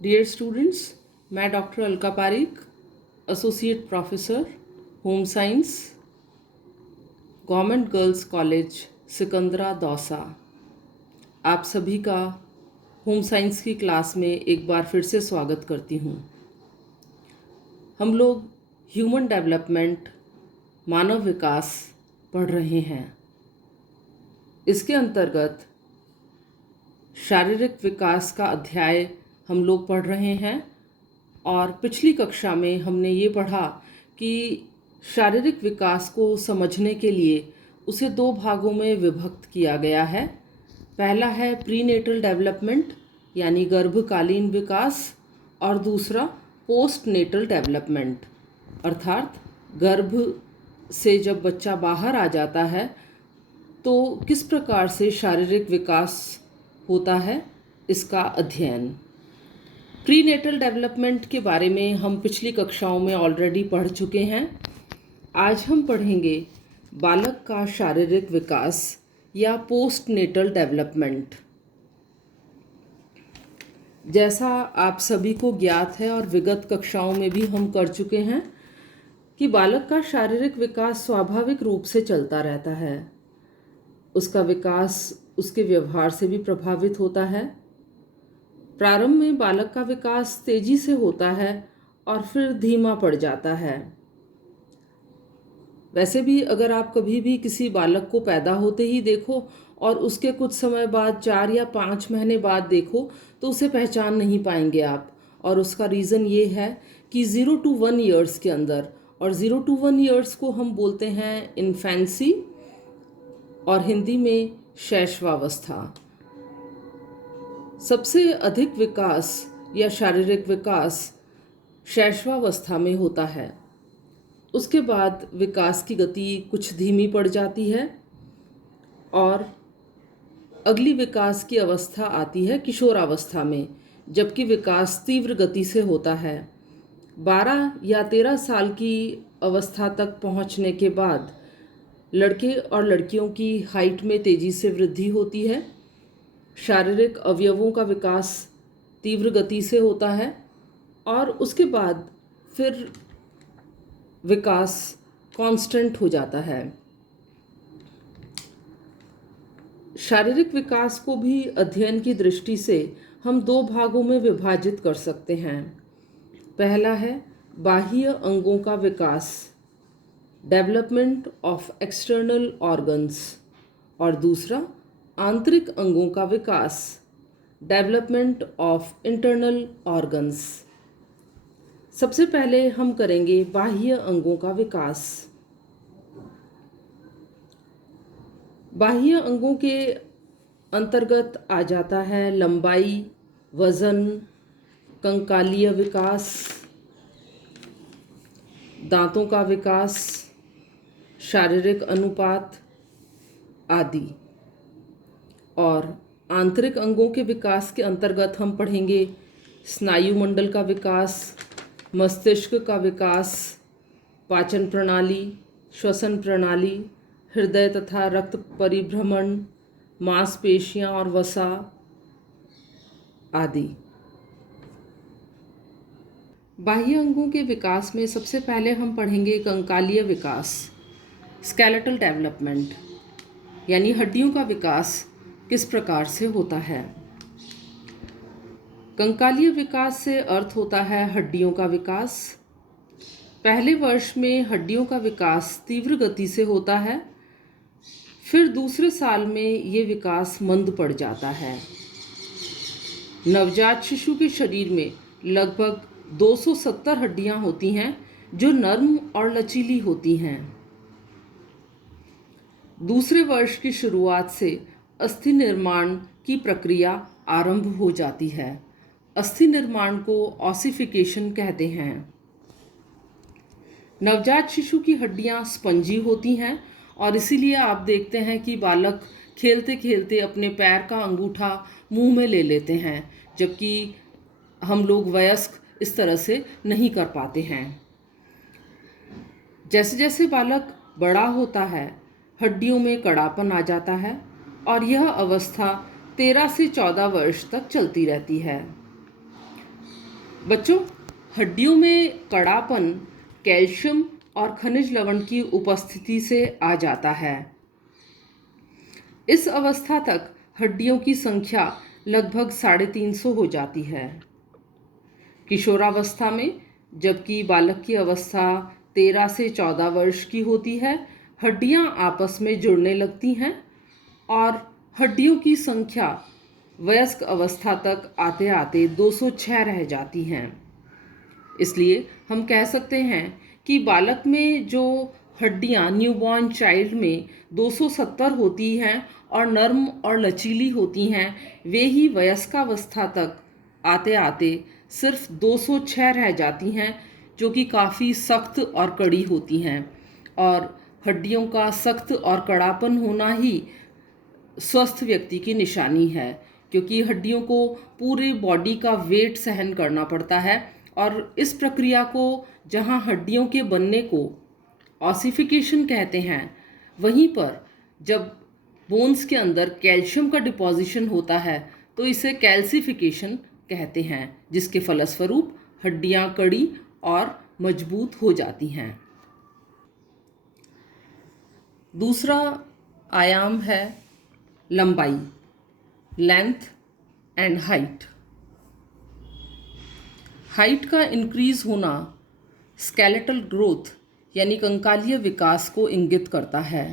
Dear students, मैं doctor Alka Pareek, associate professor home science, government girls college Sikandra Dausa, आप सभी का होम साइंस की क्लास में एक बार फिर से स्वागत करती हूँ। हम लोग ह्यूमन डेवलपमेंट, मानव विकास पढ़ रहे हैं। इसके अंतर्गत शारीरिक विकास का अध्याय हम लोग पढ़ रहे हैं और पिछली कक्षा में हमने ये पढ़ा कि शारीरिक विकास को समझने के लिए उसे दो भागों में विभक्त किया गया है। पहला है प्रीनेटल डेवलपमेंट यानी गर्भकालीन विकास और दूसरा पोस्ट नेटल डेवलपमेंट अर्थात गर्भ से जब बच्चा बाहर आ जाता है तो किस प्रकार से शारीरिक विकास होता है, इसका अध्ययन। प्रीनेटल डेवलपमेंट के बारे में हम पिछली कक्षाओं में ऑलरेडी पढ़ चुके हैं। आज हम पढ़ेंगे बालक का शारीरिक विकास या पोस्ट नेटल डेवलपमेंट। जैसा आप सभी को ज्ञात है और विगत कक्षाओं में भी हम कर चुके हैं कि बालक का शारीरिक विकास स्वाभाविक रूप से चलता रहता है। उसका विकास उसके व्यवहार से भी प्रभावित होता है। प्रारंभ में बालक का विकास तेजी से होता है और फिर धीमा पड़ जाता है। वैसे भी अगर आप कभी भी किसी बालक को पैदा होते ही देखो और उसके कुछ समय बाद 4 या 5 महीने बाद देखो तो उसे पहचान नहीं पाएंगे आप। और उसका रीज़न ये है कि 0 to 1 ईयर्स के अंदर, और 0 to 1 ईयर्स को हम बोलते हैं इन्फेंसी और हिंदी में शैशवावस्था। सबसे अधिक विकास या शारीरिक विकास शैशवावस्था में होता है। उसके बाद विकास की गति कुछ धीमी पड़ जाती है और अगली विकास की अवस्था आती है किशोरावस्था में, जबकि विकास तीव्र गति से होता है। 12 या 13 साल की अवस्था तक पहुंचने के बाद लड़के और लड़कियों की हाइट में तेज़ी से वृद्धि होती है। शारीरिक अवयवों का विकास तीव्र गति से होता है और उसके बाद फिर विकास कांस्टेंट हो जाता है। शारीरिक विकास को भी अध्ययन की दृष्टि से हम दो भागों में विभाजित कर सकते हैं। पहला है बाह्य अंगों का विकास, डेवलपमेंट ऑफ एक्सटर्नल ऑर्गन्स, और दूसरा आंतरिक अंगों का विकास, डेवलपमेंट ऑफ इंटरनल ऑर्गन्स। सबसे पहले हम करेंगे बाह्य अंगों का विकास। बाह्य अंगों के अंतर्गत आ जाता है लंबाई, वजन, कंकालीय विकास, दांतों का विकास, शारीरिक अनुपात आदि। और आंतरिक अंगों के विकास के अंतर्गत हम पढ़ेंगे स्नायु मंडल का विकास, मस्तिष्क का विकास, पाचन प्रणाली, श्वसन प्रणाली, हृदय तथा रक्त परिभ्रमण, मांसपेशियां और वसा आदि। बाह्य अंगों के विकास में सबसे पहले हम पढ़ेंगे कंकालीय विकास, स्केलेटल डेवलपमेंट, यानी हड्डियों का विकास किस प्रकार से होता है। कंकालीय विकास से अर्थ होता है हड्डियों का विकास। पहले वर्ष में हड्डियों का विकास तीव्र गति से होता है, फिर दूसरे साल में ये विकास मंद पड़ जाता है। नवजात शिशु के शरीर में लगभग 270 हड्डियां होती हैं जो नर्म और लचीली होती हैं। दूसरे वर्ष की शुरुआत से अस्थि निर्माण की प्रक्रिया आरंभ हो जाती है। अस्थि निर्माण को ऑसिफिकेशन कहते हैं। नवजात शिशु की हड्डियां स्पंजी होती हैं और इसीलिए आप देखते हैं कि बालक खेलते खेलते अपने पैर का अंगूठा मुंह में ले लेते हैं, जबकि हम लोग वयस्क इस तरह से नहीं कर पाते हैं। जैसे जैसे बालक बड़ा होता है हड्डियों में कड़ापन आ जाता है और यह अवस्था 13 से 14 वर्ष तक चलती रहती है। बच्चों, हड्डियों में कड़ापन कैल्शियम और खनिज लवण की उपस्थिति से आ जाता है। इस अवस्था तक हड्डियों की संख्या लगभग 350 हो जाती है। किशोरावस्था में, जबकि बालक की अवस्था 13 से 14 वर्ष की होती है, हड्डियां आपस में जुड़ने लगती हैं और हड्डियों की संख्या वयस्क अवस्था तक आते आते 206 रह जाती हैं। इसलिए हम कह सकते हैं कि बालक में जो हड्डियां न्यूबॉर्न चाइल्ड में 270 होती हैं और नर्म और लचीली होती हैं, वे ही वयस्कावस्था तक आते आते सिर्फ 206 रह जाती हैं, जो कि काफ़ी सख्त और कड़ी होती हैं। और हड्डियों का सख्त और कड़ापन होना ही स्वस्थ व्यक्ति की निशानी है, क्योंकि हड्डियों को पूरे बॉडी का वेट सहन करना पड़ता है। और इस प्रक्रिया को, जहाँ हड्डियों के बनने को ऑसिफिकेशन कहते हैं, वहीं पर जब बोन्स के अंदर कैल्शियम का डिपॉजिशन होता है तो इसे कैल्सिफिकेशन कहते हैं, जिसके फलस्वरूप हड्डियां कड़ी और मजबूत हो जाती हैं। दूसरा आयाम है लंबाई, लेंथ एंड हाइट। हाइट का इंक्रीज होना स्केलेटल ग्रोथ यानी कंकालीय विकास को इंगित करता है।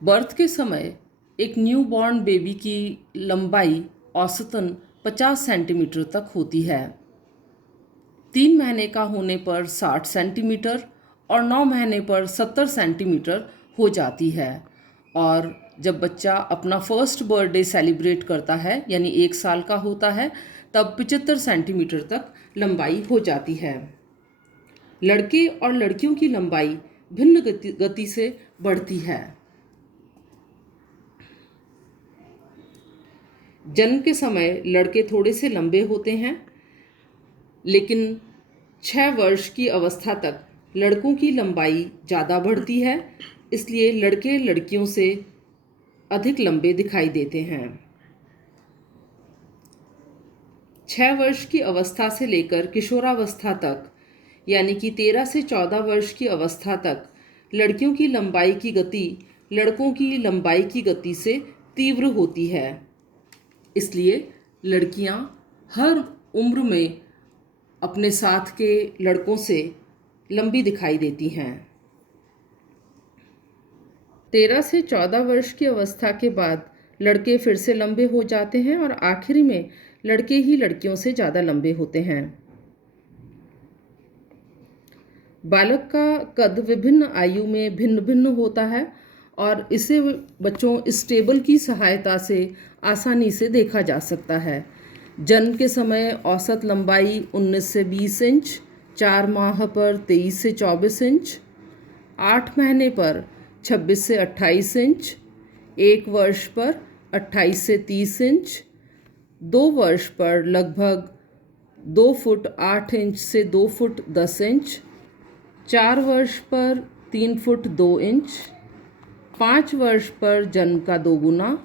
बर्थ के समय एक न्यूबॉर्न बेबी की लंबाई औसतन 50 सेंटीमीटर तक होती है। 3 महीने का होने पर 60 सेंटीमीटर और 9 महीने पर 70 सेंटीमीटर हो जाती है। और जब बच्चा अपना फर्स्ट बर्थडे सेलिब्रेट करता है, यानी 1 साल का होता है, तब 75 सेंटीमीटर तक लंबाई हो जाती है। लड़के और लड़कियों की लंबाई भिन्न गति से बढ़ती है। जन्म के समय लड़के थोड़े से लंबे होते हैं, लेकिन 6 वर्ष की अवस्था तक लड़कों की लंबाई ज़्यादा बढ़ती है, इसलिए लड़के लड़कियों से अधिक लंबे दिखाई देते हैं। 6 वर्ष की अवस्था से लेकर किशोरावस्था तक, यानी कि 13 से 14 वर्ष की अवस्था तक, लड़कियों की लंबाई की गति लड़कों की लंबाई की गति से तीव्र होती है। इसलिए लड़कियां हर उम्र में अपने साथ के लड़कों से लंबी दिखाई देती हैं। 13 से 14 वर्ष की अवस्था के बाद लड़के फिर से लंबे हो जाते हैं और आखिरी में लड़के ही लड़कियों से ज़्यादा लंबे होते हैं। बालक का कद विभिन्न आयु में भिन्न भिन्न होता है और इसे बच्चों इस टेबल की सहायता से आसानी से देखा जा सकता है। जन्म के समय औसत लंबाई 19 से 20 इंच, 4 माह पर 23 से 24 इंच, 8 महीने पर 26 से 28 इंच, 1 वर्ष पर 28 से 30 इंच, 2 वर्ष पर लगभग 2 फुट 8 इंच से 2 फुट 10 इंच, 4 वर्ष पर 3 फुट 2 इंच, 5 वर्ष पर जन्म का 2 गुना,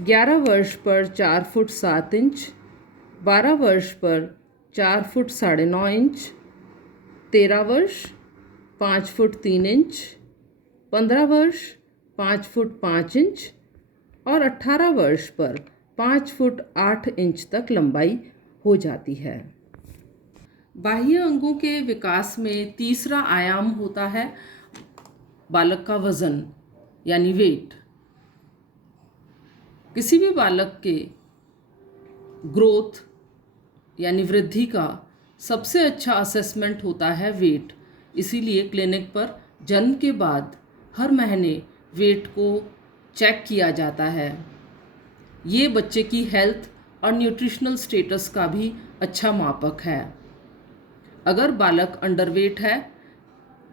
11 वर्ष पर 4 फुट 7 इंच, 12 वर्ष पर 4 फुट 9.5 इंच, 13 वर्ष 5 फुट 3 इंच, 15 वर्ष 5 फुट 5 इंच और 18 वर्ष पर 5 फुट 8 इंच तक लंबाई हो जाती है। बाह्य अंगों के विकास में तीसरा आयाम होता है बालक का वजन यानी वेट। किसी भी बालक के ग्रोथ यानी वृद्धि का सबसे अच्छा असेसमेंट होता है वेट। इसीलिए क्लिनिक पर जन्म के बाद हर महीने वेट को चेक किया जाता है। ये बच्चे की हेल्थ और न्यूट्रिशनल स्टेटस का भी अच्छा मापक है। अगर बालक अंडरवेट है,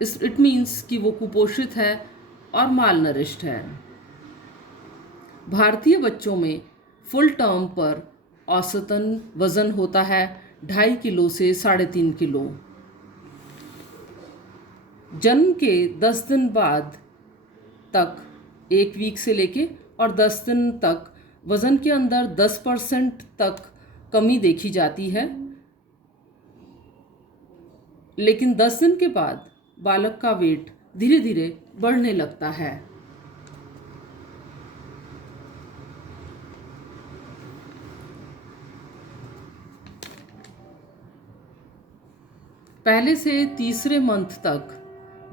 इट मीन्स कि वो कुपोषित है और माल नरिश्ड है। भारतीय बच्चों में फुल टर्म पर औसतन वज़न होता है 2.5 किलो से 3.5 किलो। जन्म के 10 दिन बाद तक, 1 वीक से लेके और 10 दिन तक, वज़न के अंदर 10% तक कमी देखी जाती है, लेकिन 10 दिन के बाद बालक का वेट धीरे धीरे बढ़ने लगता है। पहले से तीसरे मंथ तक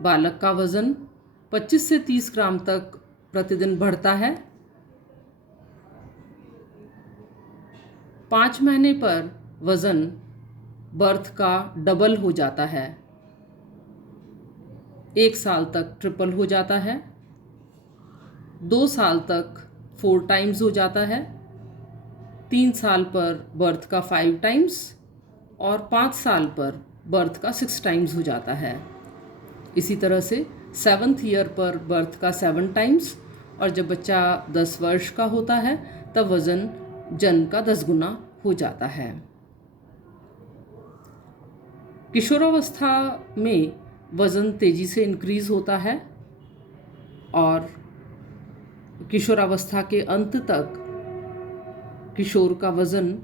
बालक का वज़न 25 से 30 ग्राम तक प्रतिदिन बढ़ता है। 5 महीने पर वज़न बर्थ का डबल हो जाता है। 1 साल तक ट्रिपल हो जाता है। 2 साल तक 4 टाइम्स हो जाता है। 3 साल पर बर्थ का 5 टाइम्स और 5 साल पर बर्थ का 6 टाइम्स हो जाता है। इसी तरह से 7th ईयर पर बर्थ का 7 टाइम्स, और जब बच्चा 10 वर्ष का होता है तब वज़न जन्म का 10 गुना हो जाता है। किशोरावस्था में वज़न तेज़ी से इंक्रीज़ होता है और किशोरावस्था के अंत तक किशोर का वज़न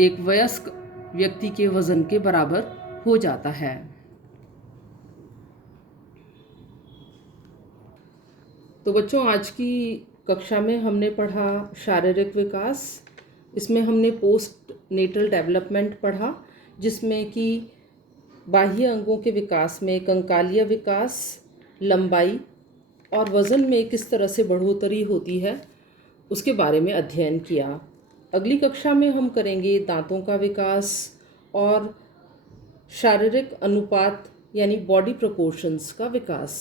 एक वयस्क व्यक्ति के वज़न के बराबर हो जाता है। तो बच्चों, आज की कक्षा में हमने पढ़ा शारीरिक विकास। इसमें हमने पोस्ट नेटल डेवलपमेंट पढ़ा, जिसमें कि बाह्य अंगों के विकास में कंकालीय विकास, लंबाई और वज़न में किस तरह से बढ़ोतरी होती है उसके बारे में अध्ययन किया। अगली कक्षा में हम करेंगे दांतों का विकास और शारीरिक अनुपात यानी बॉडी प्रोपोर्शंस का विकास।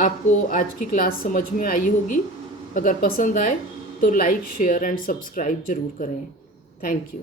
आपको आज की क्लास समझ में आई होगी। अगर पसंद आए तो लाइक, शेयर एंड सब्सक्राइब ज़रूर करें। Thank you.